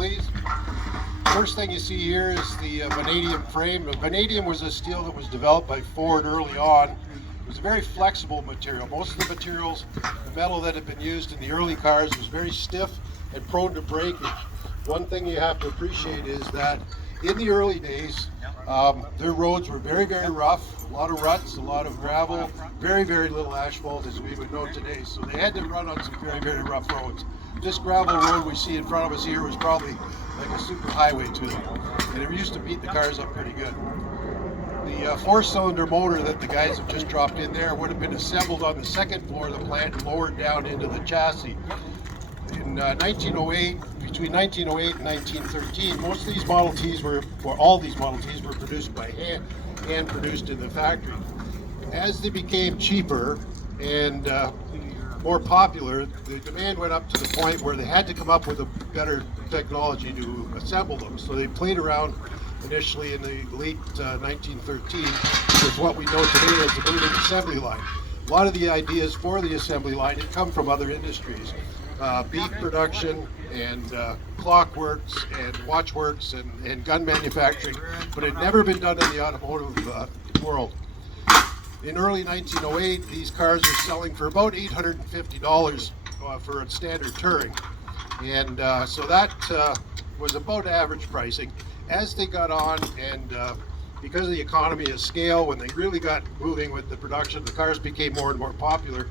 please. First thing you see here is the vanadium frame. The vanadium was a steel that was developed by Ford early on. It was a very flexible material. Most of the materials, the metal that had been used in the early cars was very stiff and prone to breakage. One thing you have to appreciate is that in the early days, their roads were very, very rough, a lot of ruts, a lot of gravel, very, very little asphalt as we would know today. So they had to run on some very, very rough roads. This gravel road we see in front of us here was probably like a super highway to them. And it used to beat the cars up pretty good. The four-cylinder motor that the guys have just dropped in there would have been assembled on the second floor of the plant and lowered down into the chassis. In 1908, between 1908 and 1913, most of these Model Ts were, or all these Model Ts were produced by hand produced in the factory. As they became cheaper and more popular, the demand went up to the point where they had to come up with a better technology to assemble them. So they played around initially in the late 1913 with what we know today as the moving assembly line. A lot of the ideas for the assembly line had come from other industries. Beef production and clockworks and watchworks and gun manufacturing, but it had never been done in the automotive world. In early 1908, these cars were selling for about $850 for a standard touring. And so that was about average pricing. As they got on and because of the economy of scale, when they really got moving with the production, the cars became more and more popular.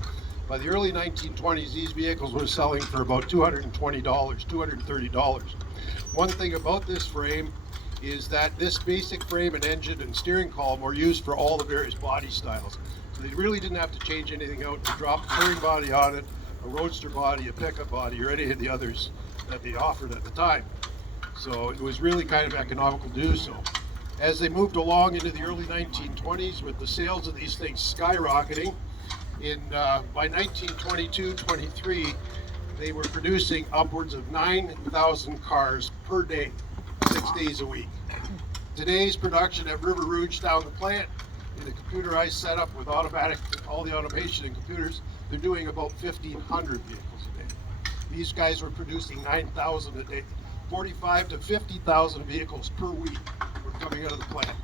By the early 1920s, these vehicles were selling for about $220, $230. One thing about this frame is that this basic frame and engine and steering column were used for all the various body styles. So they really didn't have to change anything out to drop a touring body on it, a roadster body, a pickup body, or any of the others that they offered at the time. So it was really kind of economical to do so. As they moved along into the early 1920s with the sales of these things skyrocketing, by 1922-23, they were producing upwards of 9,000 cars per day, 6 days a week. Today's production at River Rouge down the plant, in a computerized setup with automatic, all the automation and computers, they're doing about 1,500 vehicles a day. These guys were producing 9,000 a day. 45 to 50,000 vehicles per week were coming out of the plant.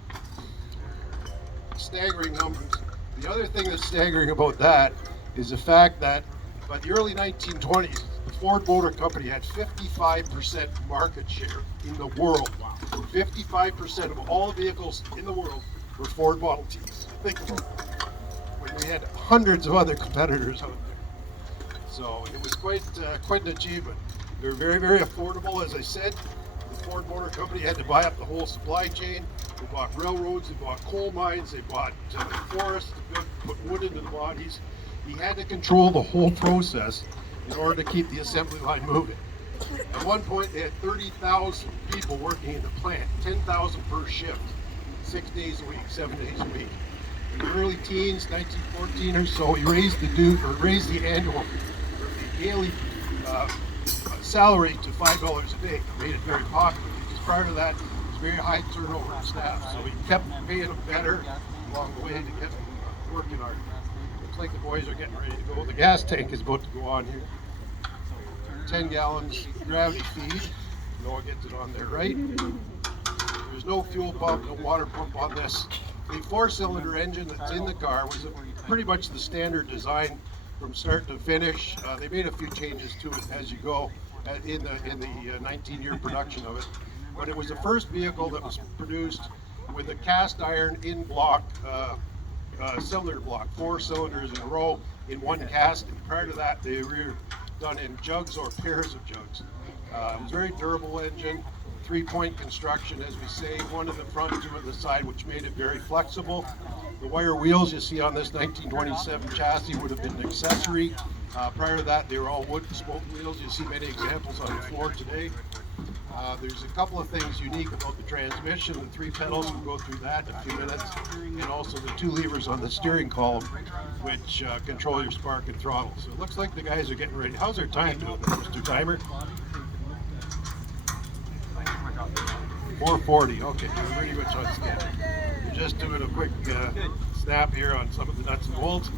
Staggering numbers. The other thing that's staggering about that is the fact that by the early 1920s, the Ford Motor Company had 55% market share in the world. 55% of all vehicles in the world were Ford Model Ts. Think about it. When we had hundreds of other competitors out there. So it was quite an achievement. They were very, very affordable, as I said. The Ford Motor Company had to buy up the whole supply chain. They bought railroads, they bought coal mines, they bought forests to put wood into the bodies. He had to control the whole process in order to keep the assembly line moving. At one point, they had 30,000 people working in the plant, 10,000 per shift, 6 days a week, 7 days a week. In the early teens, 1914 or so, he raised the annual, or the daily salary to $5 a day. Made it very popular. Because prior to that, it was very high turnover of staff, so he kept paying them better along the way to get them working hard. Looks like the boys are getting ready to go. The gas tank is about to go on here. 10 gallons gravity feed. Noah gets it on there, right? There's no fuel pump, no water pump on this. The four-cylinder engine that's in the car was pretty much the standard design from start to finish. They made a few changes to it as you go in the 19-year production of it. But it was the first vehicle that was produced with a cast iron in block cylinder block, 4 cylinders in a row in one casting. Prior to that, they were done in jugs or pairs of jugs. It was a very durable engine, 3-point construction, as we say, one in the front, 2 on the side, which made it very flexible. The wire wheels you see on this 1927 chassis would have been an accessory. Prior to that, they were all wood spoke wheels. You see many examples on the floor today. There's a couple of things unique about the transmission. The 3 pedals, we'll go through that in a few minutes, and also the 2 levers on the steering column, which control your spark and throttle. So it looks like the guys are getting ready. How's their time doing, Mr. Timer? 440. Okay, we're pretty much on schedule. We're just doing a quick snap here on some of the nuts and bolts,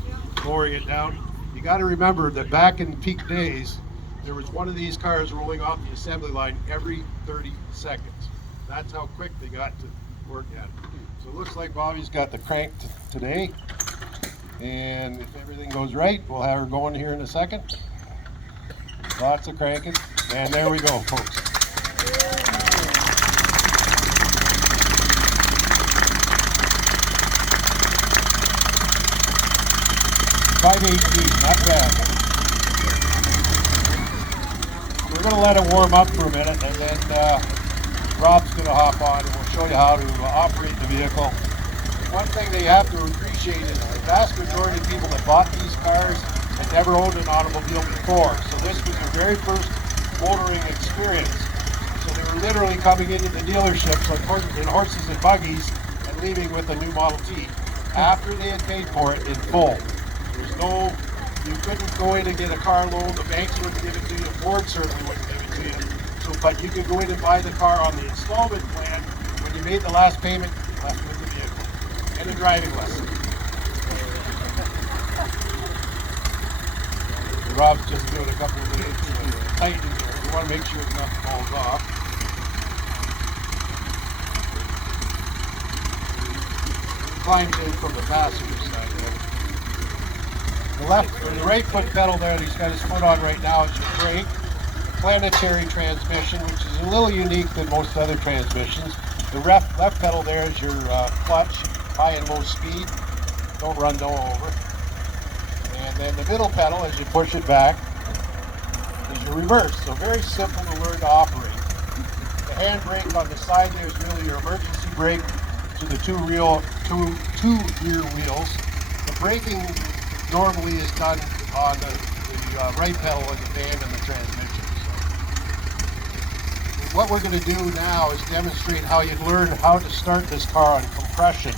lowering it down. You got to remember that back in peak days, there was one of these cars rolling off the assembly line every 30 seconds. That's how quick they got to work at it. So it looks like Bobby's got the crank today. And if everything goes right, we'll have her going here in a second. Lots of cranking. And there we go, folks. $5.18, not bad. We're going to let it warm up for a minute, and then Rob's going to hop on and we'll show you how to operate the vehicle. One thing that you have to appreciate is the vast majority of people that bought these cars had never owned an automobile before. So this was their very first motoring experience. So they were literally coming into the dealerships in horses and buggies and leaving with a new Model T after they had paid for it in full. You couldn't go in and get a car loan, the banks wouldn't give it to you, Ford certainly wouldn't give it to you. So, but you could go in and buy the car on the installment plan. When you made the last payment, you left with the vehicle and a driving lesson. Rob's just doing a couple of minutes tightening here. You want to make sure nothing falls off. Climbs in from the passenger side there. The right foot pedal there that he's got his foot on right now is your brake. Planetary transmission, which is a little unique than most other transmissions. The left pedal there is your clutch, high and low speed. Don't run no over. And then the middle pedal, as you push it back, is your reverse. So very simple to learn to operate. The handbrake on the side there is really your emergency brake to the two rear wheels. The braking normally is done on the right pedal of the van and the transmission. So what we're going to do now is demonstrate how you learn how to start this car on compression.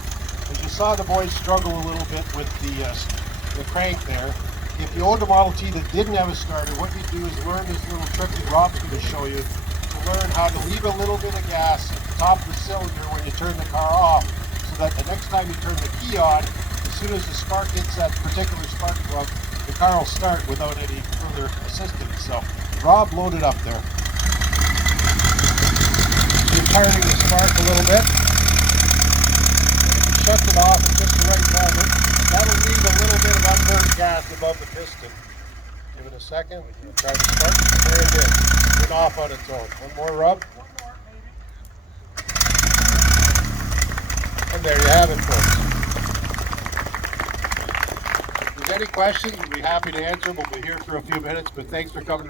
As you saw the boys struggle a little bit with the crank there. If you owned a Model T that didn't have a starter, what you do is learn this little trick that Rob's going to show you to learn how to leave a little bit of gas at the top of the cylinder when you turn the car off, so that the next time you turn the key on, as soon as the spark hits that particular spark plug, the car will start without any further assistance. So, Rob, load it up there. You're turning the spark a little bit. Shut it off at just the right moment. That'll leave a little bit of unburned gas above the piston. Give it a second. We'll try to start. There it is. Went off on its own. One more, Rob. And there you have it, folks. If there's any questions, we'll be happy to answer them. We'll be here for a few minutes, but thanks for coming.